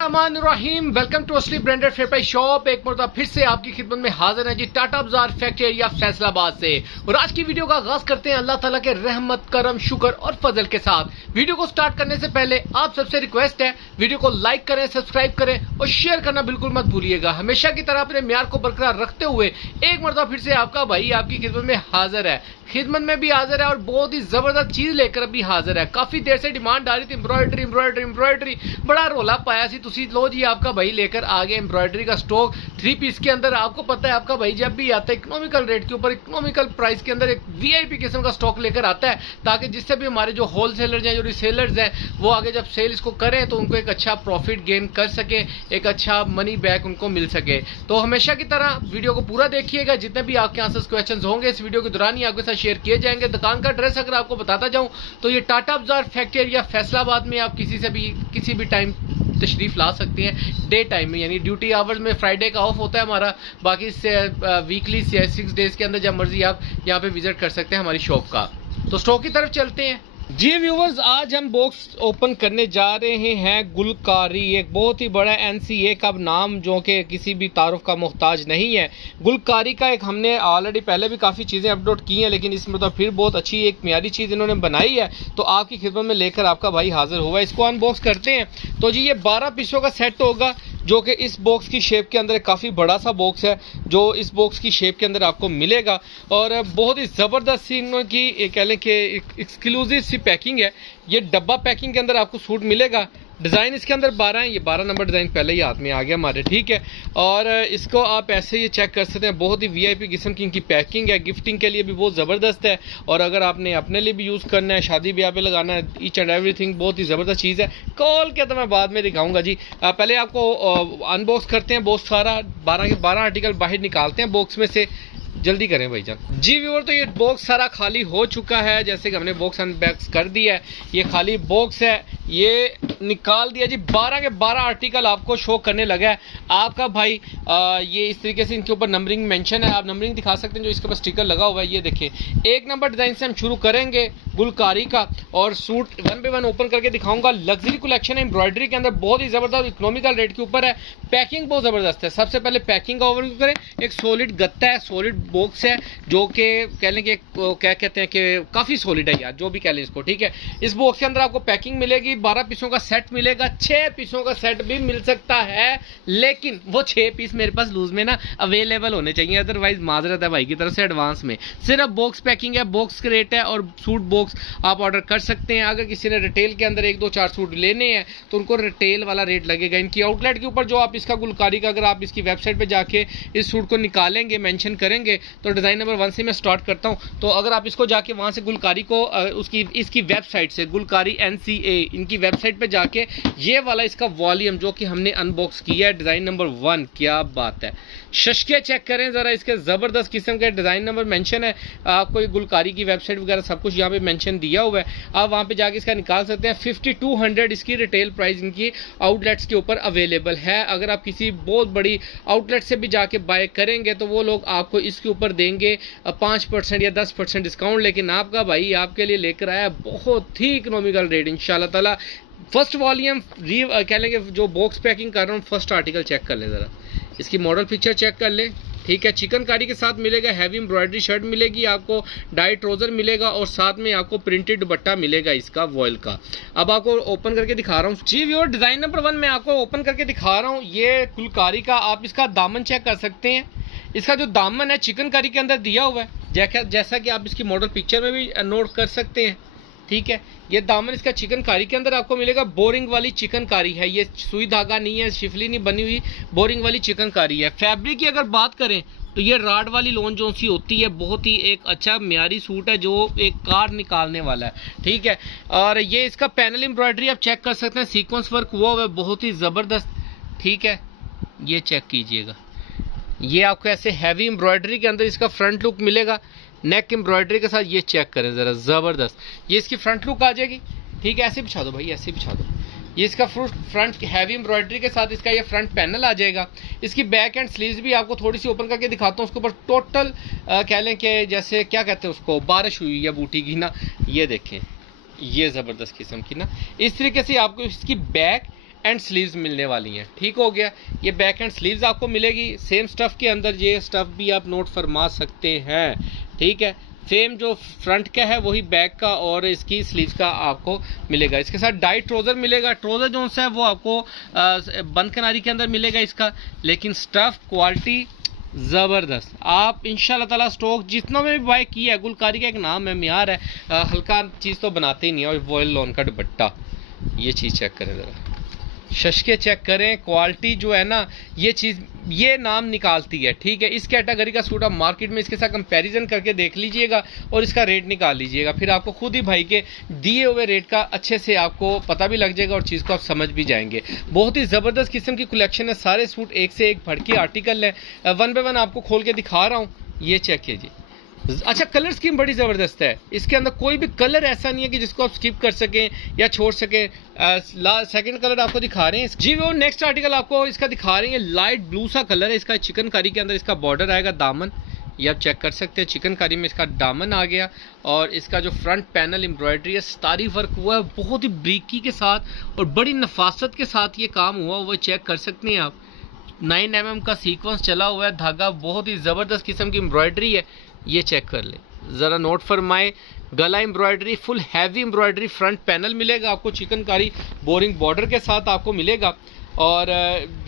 Rahim welcome to असली branded fair price shop. एक मरतबा फिर से आपकी खिदमत में हाजिर है जी टाटा बाजार फैक्ट्री एरिया फैसलाबाद से। और आज की वीडियो का आगाज करते हैं अल्लाह ताला के रहमत करम शुक्र और फजल के साथ। वीडियो को स्टार्ट करने से पहले आप सबसे रिक्वेस्ट है वीडियो को लाइक करें, सब्सक्राइब करें और शेयर करना बिल्कुल मत भूलिएगा। हमेशा की तरह अपने म्यार को बरकरार रखते हुए एक मरतबा फिर से आपका भाई आपकी खिदमत में हाजिर है। खिदमत में भी हाजिर है और बहुत ही जबरदस्त चीज लेकर भी हाजिर है। काफी देर से डिमांड आ रही थी एम्ब्रॉयडरी एम्ब्रॉयडरी एम्ब्रॉयडरी, बड़ा रोला पाया सी तुसी लो जी आपका भाई लेकर आ गए एम्ब्रॉयडरी का स्टॉक 3 पीस के अंदर। आपको पता है आपका भाई जब भी आता है इकोनॉमिकल रेट के ऊपर इकोनॉमिकल प्राइस के अंदर एक वीआईपी किस्म का स्टॉक लेकर आता है, ताकि जिससे भी हमारे जो होलसेलर्स हैं जो रिसेलर्स हैं वो आगे जब सेल इसको करें तो उनको एक अच्छा प्रॉफिट गेन कर सके, एक अच्छा मनी बैक उनको मिल सके। तो हमेशा की तरह वीडियो को पूरा देखिएगा, जितने भी आपके आंसर्स क्वेश्चन होंगे इस वीडियो के दौरान ही आपके साथ शेयर किए जाएंगे। दुकान का एड्रेस अगर आपको बताता जाऊं तो ये टाटा बाजार फैक्ट्री एरिया फैसलाबाद में आप किसी भी टाइम तशरीफ ला सकती हैं। डे टाइम में यानी ड्यूटी आवर्स में फ्राइडे का ऑफ होता है हमारा, बाकी वीकली 6 डेज के अंदर जब मर्जी आप यहाँ पे विजिट कर सकते हैं हमारी शॉप का। तो स्टॉक की तरफ चलते हैं जी व्यूवर्स। आज हम बॉक्स ओपन करने जा रहे हैं गुलकारी, एक बहुत ही बड़ा एनसीए का नाम जो कि किसी भी तारुफ का मोहताज नहीं है। गुलकारी का एक हमने ऑलरेडी पहले भी काफ़ी चीज़ें अपलोड की हैं, लेकिन इसमें तो फिर बहुत अच्छी एक म्यारी चीज़ इन्होंने बनाई है, तो आपकी खिदमत में लेकर आपका भाई हाजिर हुआ। इसको अनबॉक्स करते हैं। तो जी ये 12 पीसों का सेट होगा, जो कि इस बॉक्स की शेप के अंदर काफ़ी बड़ा सा बॉक्स है जो इस बॉक्स की शेप के अंदर आपको मिलेगा। और बहुत ही ज़बरदस्त सी इनकी कह लें कि एक्सक्लूसिव सी पैकिंग है। ये डब्बा पैकिंग के अंदर आपको सूट मिलेगा। डिज़ाइन इसके अंदर 12 है, ये 12 नंबर डिज़ाइन पहले ही हाथ में आ गया हमारे, ठीक है। और इसको आप ऐसे ही चेक कर सकते हैं, बहुत ही वीआईपी किस्म की इनकी पैकिंग है। गिफ्टिंग के लिए भी बहुत ज़बरदस्त है, और अगर आपने अपने लिए भी यूज़ करना है, शादी ब्याह पे लगाना है, ईच एंड एवरीथिंग बहुत ही ज़बरदस्त चीज़ है। कॉल के तो मैं बाद में दिखाऊंगा जी। पहले आपको अनबॉक्स करते हैं बॉक्स सारा, 12 के 12 आर्टिकल बाहर निकालते हैं बॉक्स में से। जल्दी करें भाईजान जी व्यूअर। तो ये बॉक्स सारा खाली हो चुका है, जैसे कि हमने बॉक्स अनबॉक्स कर दिया है। ये खाली बॉक्स है, ये निकाल दिया जी। 12 के 12 आर्टिकल आपको शो करने लगा है आपका भाई। ये इस तरीके से इनके ऊपर नंबरिंग मेंशन है, आप नंबरिंग दिखा सकते हैं जो इसके ऊपर स्टिकर लगा हुआ है। ये देखिए 1 नंबर डिजाइन से हम शुरू करेंगे गुलकारी का, और सूट 1 बाय 1 ओपन करके दिखाऊंगा। लग्जरी कलेक्शन है एम्ब्रॉयडरी के अंदर, बहुत ही जबरदस्त इकोनॉमिकल रेट के ऊपर है। पैकिंग बहुत जबरदस्त है। सबसे पहले पैकिंग का ओवरव्यू करें। एक सॉलिड गत्ता है, सॉलिड बॉक्स है, जो कि कह लें कि क्या कहते हैं कि काफ़ी सॉलिड है यार, जो भी कह लें इसको, ठीक है। इस बॉक्स के अंदर आपको पैकिंग मिलेगी, 12 पीसों का सेट मिलेगा, 6 पीसों का सेट भी मिल सकता है, लेकिन वो 6 पीस मेरे पास लूज में ना अवेलेबल होने चाहिए, अदरवाइज माजरत है भाई की तरफ से एडवांस में। सिर्फ बॉक्स पैकिंग है, बॉक्स का रेट है, और सूट बॉक्स आप ऑर्डर कर सकते हैं। अगर किसी ने रिटेल के अंदर 1 2 4 सूट लेने हैं तो उनको रिटेल वाला रेट लगेगा। इनकी आउटलेट के ऊपर जो आप इसका गुलकारी का, अगर आप इसकी वेबसाइट पर जाके इस सूट को निकालेंगे, मेंशन करेंगे, तो डिज़ाइन नंबर 1 से मैं स्टार्ट करता हूं। तो अगर आप इसको जाके वहां से गुलकारी को इसकी वेबसाइट से गुलकारी एनसीए इनकी वेबसाइट पे जाके ये वाला इसका वॉल्यूम जो कि हमने अनबॉक्स किया है, डिज़ाइन नंबर 1, क्या बात है, शशके चेक करें ज़रा, इसके ज़बरदस्त किस्म के डिज़ाइन नंबर मेंशन है। आपको गुलकारी की वेबसाइट वगैरह सब कुछ यहाँ पे मेंशन दिया हुआ है, आप वहाँ पे जाके इसका निकाल सकते हैं। 5200 इसकी रिटेल प्राइस इनकी आउटलेट्स के ऊपर अवेलेबल है। अगर आप किसी बहुत बड़ी आउटलेट से भी जाके बाय करेंगे तो वो लोग आपको इसके ऊपर देंगे 5% या 10% डिस्काउंट, लेकिन आपका भाई आपके लिए लेकर आया बहुत ही इकोनॉमिकल रेट इंशाल्लाह ताला। फर्स्ट वॉल्यूम कह लेंगे जो बॉक्स पैकिंग कर रहा हूँ, फर्स्ट आर्टिकल चेक कर ले ज़रा, इसकी मॉडल पिक्चर चेक कर ले, ठीक है। चिकनकारी के साथ मिलेगा, हैवी एम्ब्रॉयडरी शर्ट मिलेगी आपको, डाई ट्राउजर मिलेगा, और साथ में आपको प्रिंटेड दुपट्टा मिलेगा इसका वॉयल का। अब आपको ओपन करके दिखा रहा हूँ जी व्यूअर, डिज़ाइन नंबर 1 मैं आपको ओपन करके दिखा रहा हूँ। ये गुलकारी का आप इसका दामन चेक कर सकते हैं। इसका जो दामन है चिकनकारी के अंदर दिया हुआ है, जैसा कि आप इसकी मॉडल पिक्चर में भी नोट कर सकते हैं, ठीक है। ये दामन इसका चिकनकारी के अंदर आपको मिलेगा। बोरिंग वाली चिकनकारी है, ये सुई धागा नहीं है, शिफली नहीं बनी हुई, बोरिंग वाली चिकनकारी है। फैब्रिक की अगर बात करें तो ये राड वाली लोन जो सी होती है, बहुत ही एक अच्छा म्यारी सूट है जो एक कार निकालने वाला है, ठीक है। और ये इसका पैनल एम्ब्रॉयडरी आप चेक कर सकते हैं, सीक्वेंस वर्क हुआ हुआ है, बहुत ही ज़बरदस्त, ठीक है। ये चेक कीजिएगा, ये आपको ऐसे हैवी एम्ब्रॉयडरी के अंदर इसका फ्रंट लुक मिलेगा, नेक एम्ब्रॉयडरी के साथ। ये चेक करें ज़रा, ज़बरदस्त ये इसकी फ्रंट लुक आ जाएगी, ठीक है। ऐसे बिछा दो भाई, ऐसे बिछा दो। ये इसका फ्रंट हैवी एम्ब्रॉयडरी के साथ इसका ये फ्रंट पैनल आ जाएगा। इसकी बैक एंड स्लीव्स भी आपको थोड़ी सी ओपन करके दिखाता हूँ। उसके ऊपर टोटल कह लें कि जैसे क्या कहते हैं उसको, बारिश हुई या बूटी की ना, ये देखें, ये ज़बरदस्त किस्म की ना। इस तरीके से आपको इसकी बैक एंड स्लीव्स मिलने वाली हैं। ठीक हो गया, ये बैक एंड स्लीव्स आपको मिलेगी सेम स्टफ़ के अंदर। ये स्टफ़ भी आप नोट फरमा सकते हैं। ठीक है, सेम जो फ्रंट का है वही बैक का और इसकी स्लीव्स का आपको मिलेगा। इसके साथ डाई ट्रोज़र मिलेगा। ट्रोज़र जो है वो आपको बंद किनारी के अंदर मिलेगा इसका, लेकिन स्टफ़ क्वालिटी ज़बरदस्त। आप इंशाल्लाह ताला स्टॉक जितना में भी बाय किया है, गुलकारी का एक नाम है, मियार है, हल्का चीज़ तो बनाते ही नहीं है। और वॉयल लॉन का दुपट्टा, ये चीज़ चेक करें ज़रा, शशके चेक करें, क्वालिटी जो है ना, ये चीज़ ये नाम निकालती है। ठीक है, इस कैटेगरी का सूट आप मार्केट में इसके साथ कंपैरिजन करके देख लीजिएगा और इसका रेट निकाल लीजिएगा, फिर आपको खुद ही भाई के दिए हुए रेट का अच्छे से आपको पता भी लग जाएगा और चीज़ को आप समझ भी जाएंगे। बहुत ही ज़बरदस्त किस्म की कलेक्शन है, सारे सूट एक से एक भड़के आर्टिकल है। वन बाय वन आपको खोल के दिखा रहा हूँ, ये चेक कीजिए। अच्छा, कलर स्कीम बड़ी ज़बरदस्त है, इसके अंदर कोई भी कलर ऐसा नहीं है कि जिसको आप स्किप कर सकें या छोड़ सकें। सेकंड कलर आपको दिखा रहे हैं जी, वो नेक्स्ट आर्टिकल आपको इसका दिखा रहे हैं। लाइट ब्लू सा कलर है इसका, चिकनकारी के अंदर इसका बॉर्डर आएगा, दामन ये आप चेक कर सकते हैं, चिकनकारी में इसका दामन आ गया। और इसका जो फ्रंट पैनल एम्ब्रॉयडरी है, स्टारी वर्क हुआ है बहुत ही ब्रीकी के साथ और बड़ी नफासत के साथ ये काम हुआ हुआ चेक कर सकते हैं आप। 9 mm का सीक्वेंस चला हुआ है, धागा बहुत ही ज़बरदस्त किस्म की एम्ब्रॉयडरी है, ये चेक कर ले ज़रा, नोट फरमाए। गला embroidery, full heavy embroidery, front panel मिलेगा आपको चिकनकारी बोरिंग बॉर्डर के साथ आपको मिलेगा। और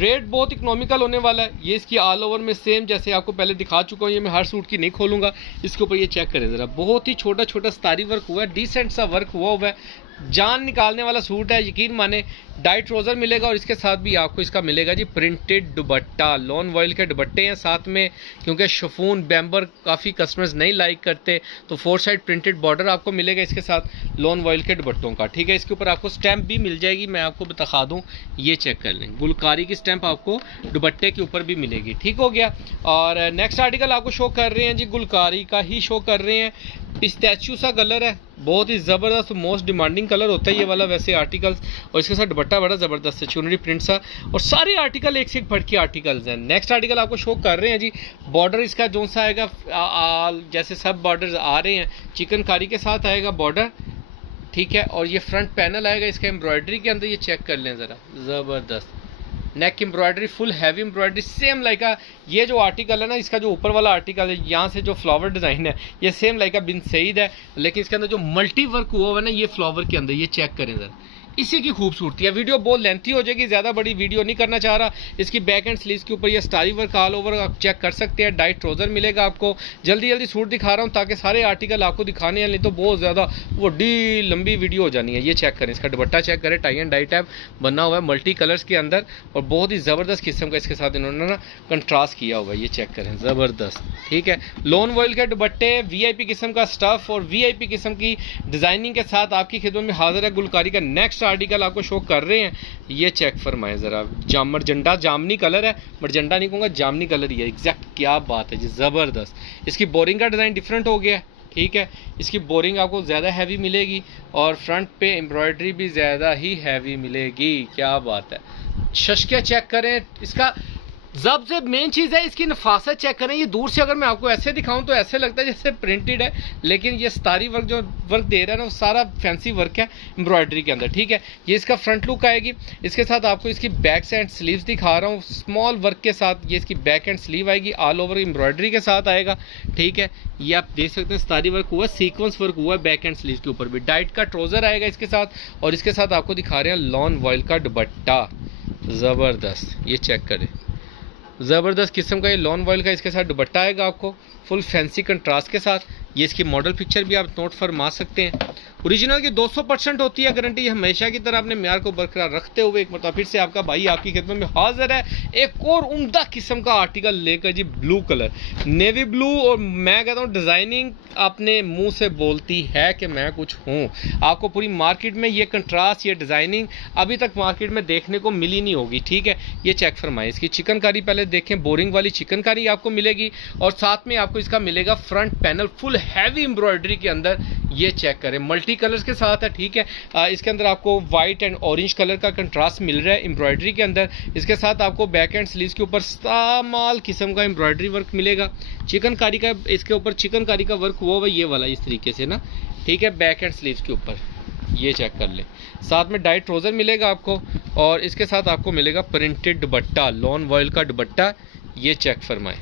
रेट बहुत इकोनॉमिकल होने वाला है। ये इसकी ऑल ओवर में सेम जैसे आपको पहले दिखा चुका हूँ, ये मैं हर सूट की नहीं खोलूँगा। इसके ऊपर ये चेक करें ज़रा, बहुत ही छोटा छोटा स्टारी वर्क हुआ है, डिसेंट सा वर्क हुआ है, जान निकालने वाला सूट है, यकीन माने। डाई ट्रोज़र मिलेगा और इसके साथ भी आपको इसका मिलेगा जी प्रिंटेड दुपट्टा। लॉन वॉयल के दुपट्टे हैं साथ में, क्योंकि शिफॉन बैम्बर काफ़ी कस्टमर्स नहीं लाइक करते, तो 4 साइड प्रिंटेड बॉर्डर आपको मिलेगा इसके साथ लॉन वॉयल के दुपट्टों का। ठीक है, इसके ऊपर आपको स्टैंप भी मिल जाएगी, मैं आपको दिखा दूँ, ये चेक कर लें, गुलकारी की स्टैंप आपको दुपट्टे के ऊपर भी मिलेगी। ठीक हो गया। और नेक्स्ट आर्टिकल आपको शो कर रहे हैं जी, गुलकारी का ही शो कर रहे हैं। पिस्ताचियो सा कलर है, बहुत ही ज़बरदस्त, मोस्ट डिमांडिंग कलर होता है ये वाला वैसे आर्टिकल्स। और इसके साथ दुपट्टा बड़ा ज़बरदस्त है, चुनरी प्रिंट सा, और सारे आर्टिकल एक से एक भड़के आर्टिकल्स हैं। नेक्स्ट आर्टिकल आपको शो कर रहे हैं जी, बॉर्डर इसका जो सा आएगा, जैसे सब बॉर्डर्स आ रहे हैं, चिकनकारी के साथ आएगा बॉर्डर। ठीक है, और ये फ्रंट पैनल आएगा इसका एम्ब्रॉयडरी के अंदर, ये चेक कर लें ज़रा, ज़बरदस्त नेक embroidery, full heavy embroidery, same like ये जो आर्टिकल है ना, इसका जो ऊपर वाला आर्टिकल है, यहाँ से जो फ्लावर डिज़ाइन है, ये सेम लाइक बिन सईद है, लेकिन इसके अंदर जो मल्टी वर्क हुआ है ना, ये फ्लावर के अंदर, ये चेक करें ज़रा, इसी की खूबसूरती है। वीडियो बहुत लेंथी हो जाएगी, ज़्यादा बड़ी वीडियो नहीं करना चाह रहा। इसकी बैक एंड स्लीव्स के ऊपर ये स्टारी वर्क ऑल ओवर आप चेक कर सकते हैं। डाइट ट्राउज़र मिलेगा आपको। जल्दी जल्दी सूट दिखा रहा हूँ ताकि सारे आर्टिकल आपको दिखाने हैं, नहीं तो बहुत ज़्यादा बड़ी लंबी वीडियो हो जानी है। ये चेक करें, इसका दुपट्टा चेक करें, टाई एंड डाई टैप बना हुआ है मल्टी कलर्स के अंदर, और बहुत ही ज़बरदस्त किस्म का इसके साथ इन्होंने ना कंट्रास्ट किया हुआ है। ये चेक करें, ज़बरदस्त। ठीक है, लॉन वॉयल के दुपट्टे, वीआईपी किस्म का स्टफ़ और वीआईपी किस्म की डिज़ाइनिंग के साथ आपकी खिदमत में हाजिर है गुलकारी का नेक्स्ट आर्टिकल आपको शो कर रहे हैं। ये चेक फरमाएं ज़रा, मरजंडा जामनी कलर है, मरजंडा नहीं कहूँगा, जामनी कलर ही है एग्जैक्ट। क्या बात है जी, ज़बरदस्त। इसकी बोरिंग का डिज़ाइन डिफरेंट हो गया है। ठीक है, इसकी बोरिंग आपको ज़्यादा हैवी मिलेगी और फ्रंट पे एम्ब्रॉयडरी भी ज़्यादा ही हैवी मिलेगी। क्या बात है, शशके चेक करें, इसका सबसे मेन चीज़ है इसकी नफासत चेक करें। ये दूर से अगर मैं आपको ऐसे दिखाऊं तो ऐसे लगता है जैसे प्रिंटेड है, लेकिन ये स्टारी वर्क जो वर्क दे रहा है ना, वो सारा फैंसी वर्क है एम्ब्रॉयडरी के अंदर। ठीक है, ये इसका फ्रंट लुक आएगी। इसके साथ आपको इसकी बैक एंड स्लीव्स दिखा रहा हूँ स्मॉल वर्क के साथ। ये इसकी बैक एंड स्लीव आएगी, ऑल ओवर एम्ब्रॉयडरी के साथ आएगा। ठीक है, ये आप देख सकते हैं स्टारी वर्क हुआ, सीक्वेंस वर्क हुआ है बैक एंड स्लीव के ऊपर भी। डाइट का ट्राउज़र आएगा इसके साथ, और इसके साथ आपको दिखा रहे हैं लॉन वॉयल का दुपट्टा, ज़बरदस्त। ये चेक करें, ज़बरदस्त किस्म का ये लॉन वॉयल का इसके साथ दुपट्टा आएगा आपको फुल फैंसी कंट्रास्ट के साथ। ये इसकी मॉडल पिक्चर भी आप नोट फरमा सकते हैं। ओरिजिनल की 200% होती है गारंटी, हमेशा की तरह अपने म्यार को बरकरार रखते हुए एक मरतबा फिर से आपका भाई आपकी खिदमत में हाजिर है एक और उम्दा किस्म का आर्टिकल लेकर जी। ब्लू कलर, नेवी ब्लू, और मैं कहता हूँ डिज़ाइनिंग अपने मुंह से बोलती है कि मैं कुछ हूँ। आपको पूरी मार्केट में ये कंट्रास्ट, ये डिज़ाइनिंग अभी तक मार्केट में देखने को मिली नहीं होगी। ठीक है, ये चेक फरमाएं। इसकी चिकनकारी पहले देखें, बोरिंग वाली चिकनकारी आपको मिलेगी, और साथ में आपको इसका मिलेगा front panel full heavy embroidery के अंदर। ये चेक करें, मल्टी कलर्स के साथ है। ठीक है, इसके अंदर आपको वाइट एंड ऑरेंज कलर का कंट्रास्ट मिल रहा है एम्ब्रॉयडरी के अंदर। इसके साथ आपको बैक एंड स्लीव्स के ऊपर सामाल किस्म का एम्ब्रॉयडरी वर्क मिलेगा। चिकनकारी का इसके ऊपर चिकनकारी का वर्क हुआ हुआ ये वाला इस तरीके से ना। ठीक है, बैक एंड स्लीव्स के ऊपर ये चेक कर लें। साथ में डाइट ट्राउज़र मिलेगा आपको और इसके साथ आपको मिलेगा प्रिंटेड दुपट्टा, लॉन वॉयल का दुपट्टा। ये चेक फरमाएं।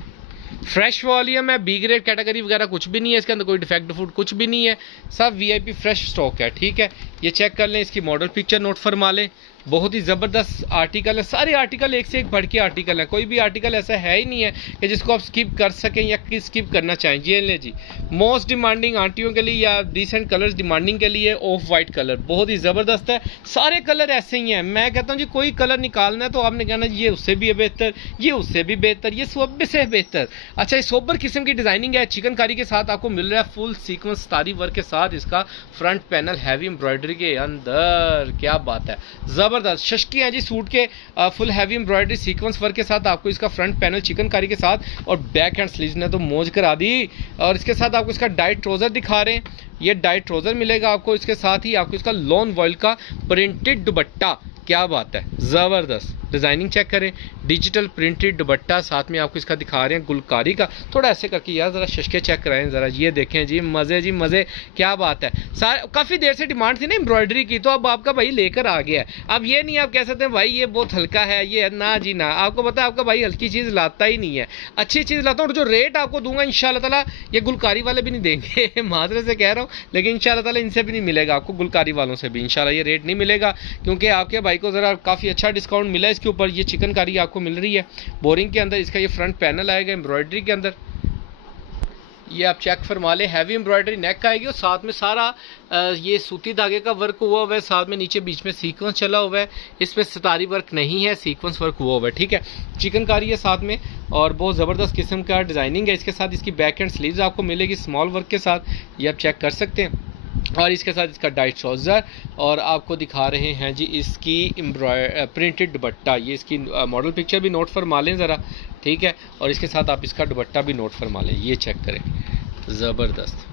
फ्रेश वॉल्यूम है, बी ग्रेड कैटेगरी वगैरह कुछ भी नहीं है इसके अंदर, कोई डिफेक्ट फूड कुछ भी नहीं है, सब वीआईपी फ्रेश स्टॉक है। ठीक है, ये चेक कर लें। इसकी मॉडल पिक्चर नोट फरमा लें। बहुत ही ज़बरदस्त आर्टिकल है, सारे आर्टिकल एक से एक बढ़ के आर्टिकल है, कोई भी आर्टिकल ऐसा है ही नहीं है कि जिसको आप स्किप कर सकें या स्किप करना चाहें। ये ले जी, मोस्ट डिमांडिंग आंटियों के लिए या डिसेंट कलर्स डिमांडिंग के लिए ऑफ वाइट कलर बहुत ही ज़बरदस्त है। सारे कलर ऐसे ही हैं। मैं कहता हूँ जी कोई कलर निकालना है तो आपने कहना ये उससे भी बेहतर, ये उससे भी बेहतर, ये सोबर से बेहतर। अच्छा, ये सोबर किस्म की डिजाइनिंग है, चिकनकारी के साथ आपको मिल रहा है फुल सीक्वेंस तारी वर्क के साथ। इसका फ्रंट पैनल हैवी एम्ब्रॉयडरी के अंदर, क्या बात है, ज़बरदस्त शशकी है जी सूट के। Full heavy embroidery sequence work के साथ आपको इसका फ्रंट पैनल चिकनकारी के साथ और बैक हैंड स्लीव्स ने तो मौज करा दी। और इसके साथ आपको इसका डाइट ट्राउज़र दिखा रहे हैं, ये डाइट ट्राउज़र मिलेगा आपको। इसके साथ ही आपको इसका लॉन वॉयल का प्रिंटेड दुपट्टा, क्या बात है, ज़बरदस्त डिज़ाइनिंग चेक करें, डिजिटल प्रिंटेड दुपट्टा। साथ में आपको इसका दिखा रहे हैं गुलकारी का। थोड़ा ऐसे करके यार ज़रा शशके चेक कराएं ज़रा, ये देखें जी, मज़े जी मज़े, क्या बात है। काफ़ी देर से डिमांड थी ना एम्ब्रॉयडरी की, तो अब आपका भाई लेकर आ गया है। अब ये नहीं आप कह सकते हैं भाई ये बहुत हल्का है, ये ना जी ना, आपको पता है आपका भाई हल्की चीज़ लाता ही नहीं है, अच्छी चीज़ लाता हूँ। और जो रेट आपको दूंगा इंशाल्लाह ताला, ये गुलकारी वाले भी नहीं देंगे माजरे से कह रहा हूँ, लेकिन इंशाल्लाह ताला इनसे भी नहीं मिलेगा आपको, गुलकारी वालों से भी इंशाल्लाह ये रेट नहीं मिलेगा, क्योंकि आपके भाई को ज़रा काफ़ी अच्छा डिस्काउंट मिला है इसके ऊपर। ये चिकन कारी आपको मिल रही है बोरिंग के अंदर। इसका ये फ्रंट पैनल आएगा एम्ब्रॉयडरी के अंदर, ये आप चेक फरमा लें। हैवी एम्ब्रॉयडरी नेक आएगी और साथ में सारा ये सूती धागे का वर्क हुआ हुआ है, साथ में नीचे बीच में सीक्वेंस चला हुआ है, इसमें सितारी वर्क नहीं है, सीक्वेंस वर्क हुआ हुआ है। ठीक है, चिकनकारी है साथ में और बहुत ज़बरदस्त किस्म का डिज़ाइनिंग है। इसके साथ इसकी बैक एंड स्लीव्स आपको मिलेगी स्मॉल वर्क के साथ, ये आप चेक कर सकते हैं। और इसके साथ इसका डाइट ट्राउज़र और आपको दिखा रहे हैं जी इसकी प्रिंटेड दुपट्टा। ये इसकी मॉडल पिक्चर भी नोट फरमा लें ज़रा, ठीक है, और इसके साथ आप इसका दुपट्टा भी नोट फरमा लें। ये चेक करें, ज़बरदस्त,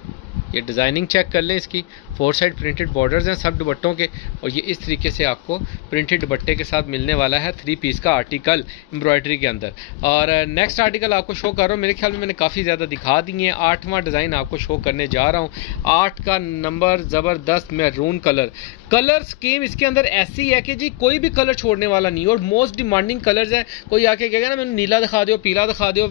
ये डिज़ाइनिंग चेक कर लें। इसकी 4 साइड प्रिंटेड बॉर्डर्स हैं सब दुपट्टों के, और ये इस तरीके से आपको प्रिंटेड दुपट्टे के साथ मिलने वाला है 3 पीस का आर्टिकल एम्ब्रॉयडरी के अंदर। और नेक्स्ट आर्टिकल आपको शो कर रहा हूँ, मेरे ख्याल में मैंने काफ़ी ज़्यादा दिखा दिए हैं। 8वां डिज़ाइन आपको शो करने जा रहा हूँ, 8 का नंबर, ज़बरदस्त मैरून कलर। कलर स्कीम इसके अंदर ऐसी है कि जी कोई भी कलर छोड़ने वाला नहीं, और मोस्ट डिमांडिंग कलर्स हैं। कोई आके कहेगा ना मैंने नीला दिखा दो, पीला दिखा दो,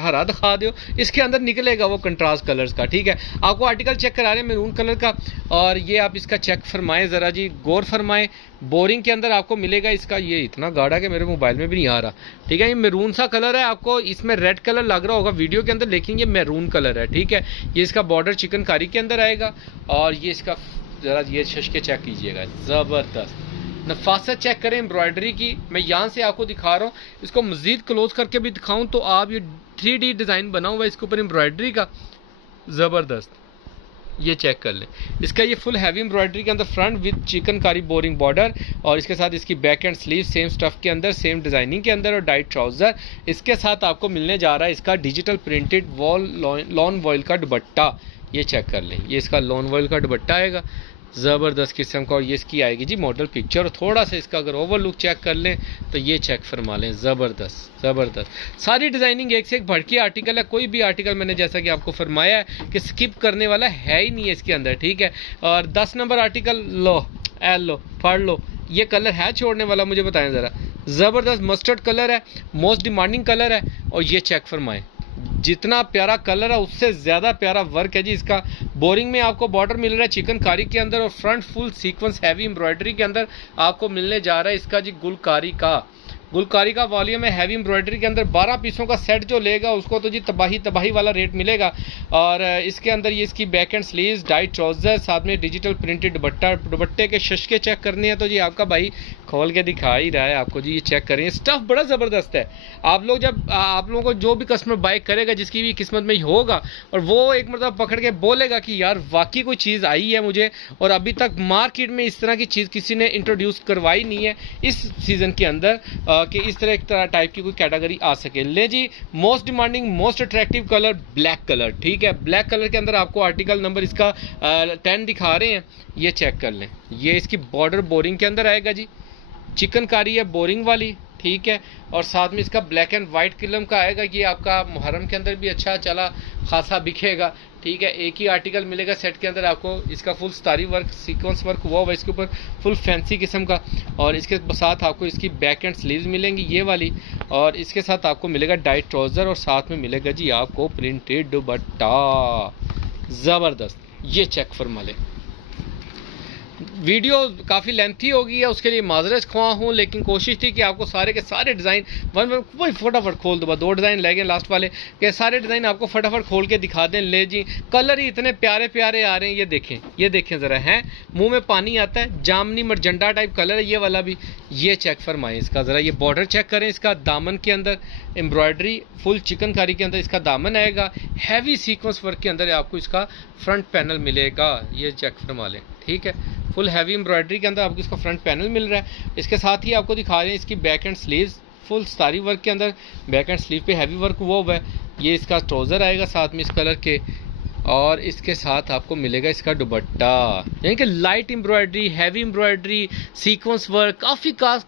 हरा दिखा दो, इसके अंदर निकलेगा वो कंट्रास्ट कलर्स का। ठीक है, आपको आर्टिकल चेक करा रहे हैं मैरून कलर का, और ये आप इसका चेक फरमाएं ज़रा जी, गौर फरमाएं। बोरिंग के अंदर आपको मिलेगा इसका, ये इतना गाढ़ा कि मेरे मोबाइल में भी नहीं आ रहा। ठीक है, ये मैरून सा कलर है, आपको इसमें रेड कलर लग रहा होगा वीडियो के अंदर, लेकिन ये मैरून कलर है। ठीक है, ये इसका बॉर्डर चिकनकारी के अंदर आएगा, और ये इसका ज़रा ये शशके चेक कीजिएगा, ज़बरदस्त नफासत चेक करें एम्ब्रॉयडरी की। मैं यहाँ से आपको दिखा रहा हूँ, इसको मज़ीद क्लोज करके भी दिखाऊँ तो आप ये 3D डिज़ाइन बना हुआ है इसके ऊपर एम्ब्रॉयडरी का, ज़बरदस्त, ये चेक कर लें। इसका ये फुल हैवी एम्ब्रॉयडरी के अंदर front with chikankari boring border, और इसके साथ इसकी back and sleeve same stuff के अंदर, सेम डिज़ाइनिंग के अंदर, और डाइट ट्राउज़र। इसके साथ आपको मिलने जा रहा है इसका डिजिटल प्रिंटेड लॉन वॉयल का दुपट्टा। ये चेक कर लें, ये इसका लॉन वॉयल का दुपट्टा आएगा, ज़बरदस्त किस्म का, और ये इसकी आएगी जी मॉडल पिक्चर। और थोड़ा सा इसका अगर ओवरलुक चेक कर लें तो ये चेक फरमा लें, ज़बरदस्त ज़बरदस्त। सारी डिज़ाइनिंग एक से एक बढ़ के आर्टिकल है, कोई भी आर्टिकल मैंने जैसा कि आपको फरमाया है कि स्किप करने वाला है ही नहीं है इसके अंदर। ठीक है, और 10 नंबर आर्टिकल लो, लो पढ़ लो, ये कलर है छोड़ने वाला, मुझे बताएं ज़रा, ज़बरदस्त मस्टर्ड कलर है, मोस्ट डिमांडिंग कलर है, और ये चेक फरमाएं, जितना प्यारा कलर है उससे ज़्यादा प्यारा वर्क है जी इसका। बोरिंग में आपको बॉर्डर मिल रहा है चिकनकारी के अंदर, और front full sequence heavy embroidery के अंदर आपको मिलने जा रहा है इसका जी गुलकारी का। गुलकारी का वॉल्यूम है हैवी एम्ब्रॉयडरी के अंदर, 12 पीसों का सेट जो लेगा उसको तो जी तबाही वाला रेट मिलेगा। और इसके अंदर ये इसकी back and sleeves, diet trouser, साथ में डिजिटल प्रिंटेड दुपट्टा। दुपट्टे के शशके चेक करने हैं तो जी आपका भाई खोल के दिखा ही रहा है आपको जी, ये चेक करें, स्टफ बड़ा ज़बरदस्त है। आप लोग जब आप लोगों को जो भी कस्टमर बाय करेगा, जिसकी भी किस्मत में ही होगा, और वो एक मतलब पकड़ के बोलेगा कि यार वाकई कोई चीज़ आई है मुझे, और अभी तक मार्केट में इस तरह की चीज़ किसी ने इंट्रोड्यूस करवाई नहीं है इस सीज़न के अंदर, कि इस तरह एक तरह टाइप की कोई कैटेगरी आ सके। ले जी, most demanding most attractive colour black colour. ठीक है, ब्लैक कलर के अंदर आपको आर्टिकल नंबर इसका 10 दिखा रहे हैं, ये चेक कर लें। ये इसकी बॉर्डर बोरिंग के अंदर आएगा जी, चिकनकारी है बोरिंग वाली। ठीक है, और साथ में इसका ब्लैक एंड वाइट किलम का आएगा, ये आपका मुहर्रम के अंदर भी अच्छा चला खासा बिकेगा। ठीक है, एक ही आर्टिकल मिलेगा सेट के अंदर आपको। इसका full starry work, sequence work हुआ हुआ इसके ऊपर, फुल फैंसी किस्म का। और इसके साथ आपको इसकी बैक एंड स्लीव्स मिलेंगी ये वाली, और इसके साथ आपको मिलेगा डाइट ट्राउज़र, और साथ में मिलेगा जी आपको प्रिंटेड दुपट्टा। ज़बरदस्त, ये चेक फरमा लें। वीडियो काफ़ी लेंथी होगी है, उसके लिए माजरत ख्वाह हूँ, लेकिन कोशिश थी कि आपको सारे के सारे डिज़ाइन वही फटाफट खोल दो। 2 डिज़ाइन ले गए लास्ट वाले के, सारे डिज़ाइन आपको फटाफट खोल के दिखा दें। ले जी, कलर ही इतने प्यारे प्यारे आ रहे हैं, ये देखें ज़रा, हैं मुंह में पानी आता है। जामनी मरजंडा टाइप कलर है ये वाला भी। ये चेक फरमाएं इसका ज़रा, ये बॉर्डर चेक करें इसका। दामन के अंदर एम्ब्रॉयडरी, फुल चिकनकारी के अंदर इसका दामन आएगा। हैवी सीक्वेंस वर्क के अंदर आपको इसका फ्रंट पैनल मिलेगा। ये चेक फरमा लें, ठीक है। फुल हैवी एम्ब्रॉयडरी के अंदर आपको इसका फ्रंट पैनल मिल रहा है। इसके साथ ही आपको दिखा रहे हैं इसकी back and sleeves, full starry work के अंदर बैक एंड स्लीव पे हैवी वर्क हुआ हुआ है। ये इसका ट्राउज़र आएगा साथ में इस कलर के, और इसके साथ आपको मिलेगा इसका दुपट्टा। यानी कि light embroidery, heavy embroidery, sequence work,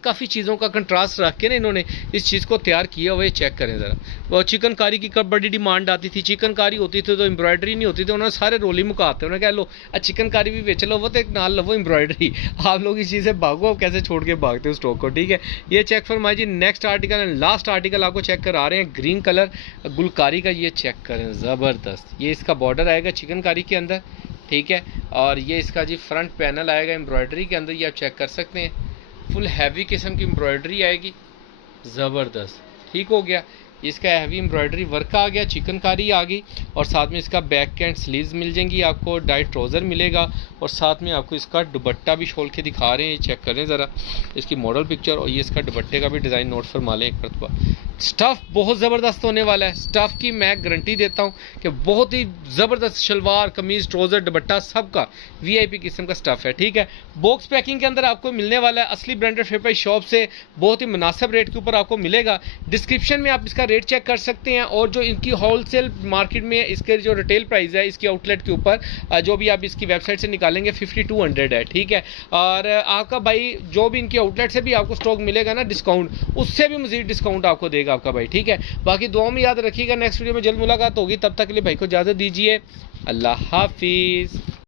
काफ़ी चीज़ों का कंट्रास्ट रख के ना इन्होंने इस चीज़ को तैयार किया हुआ है। चेक करें ज़रा। वो चिकनकारी की कब बड़ी डिमांड आती थी, चिकनकारी होती थी तो एम्ब्रॉयडरी नहीं होती थी, उन्होंने सारे रोल ही मुकाते। उन्होंने कहा लो चिकनकारी भी बेच लो, वो तो एक नाल लो एम्ब्रॉयडरी। आप लोग इस चीज़ से भागो, आप कैसे छोड़ के भागते हो स्टॉक को, ठीक है। ये चेक फरमाइए जी। Next article and last article आपको चेक करा रहे हैं, ग्रीन कलर गुलकारी का। ये चेक करें, ज़बरदस्त। ये इसका बॉर्डर आएगा चिकनकारी के अंदर, ठीक है। और ये इसका जी फ्रंट पैनल आएगा एम्ब्रॉयडरी के अंदर, ये आप चेक कर सकते हैं। फुल हैवी किस्म की एम्ब्रॉयडरी आएगी, ज़बरदस्त, ठीक हो गया। इसका हैवी एम्ब्रॉयडरी वर्क आ गया, चिकनकारी आ गई, और साथ में इसका बैक एंड स्लीव्स मिल जाएंगी आपको, डाइट ट्राउज़र मिलेगा, और साथ में आपको इसका दुपट्टा भी खोल के दिखा रहे हैं। चेक करें ज़रा इसकी मॉडल पिक्चर, और ये इसका दुपट्टे का भी डिज़ाइन नोट फरमा लें एक मरतबा। स्टफ़ बहुत ज़बरदस्त होने वाला है। स्टफ़ की मैं गारंटी देता हूँ कि बहुत ही ज़बरदस्त शलवार, कमीज़, ट्राउज़र, दुपट्टा सबका VIP किस्म का स्टफ़ है, ठीक है। बॉक्स पैकिंग के अंदर आपको मिलने वाला है असली ब्रांडेड फेयर प्राइस शॉप से, बहुत ही मुनासिब रेट के ऊपर आपको मिलेगा। डिस्क्रिप्शन में आप इसका रेट चेक कर सकते हैं, और जो इनकी होलसेल मार्केट में इसके जो रिटेल प्राइस है इसकी आउटलेट के ऊपर जो भी आप इसकी वेबसाइट से निकालेंगे 5200 है, ठीक है। और आपका भाई जो भी इनकी आउटलेट से भी आपको स्टॉक मिलेगा ना डिस्काउंट, उससे भी मजीद डिस्काउंट आपको देगा आपका भाई, ठीक है। बाकी दुआ में याद रखिएगा, नेक्स्ट वीडियो में जल्द मुलाकात होगी। तब तक के लिए भाई को इजाज़त दीजिए, अल्लाह हाफिज़।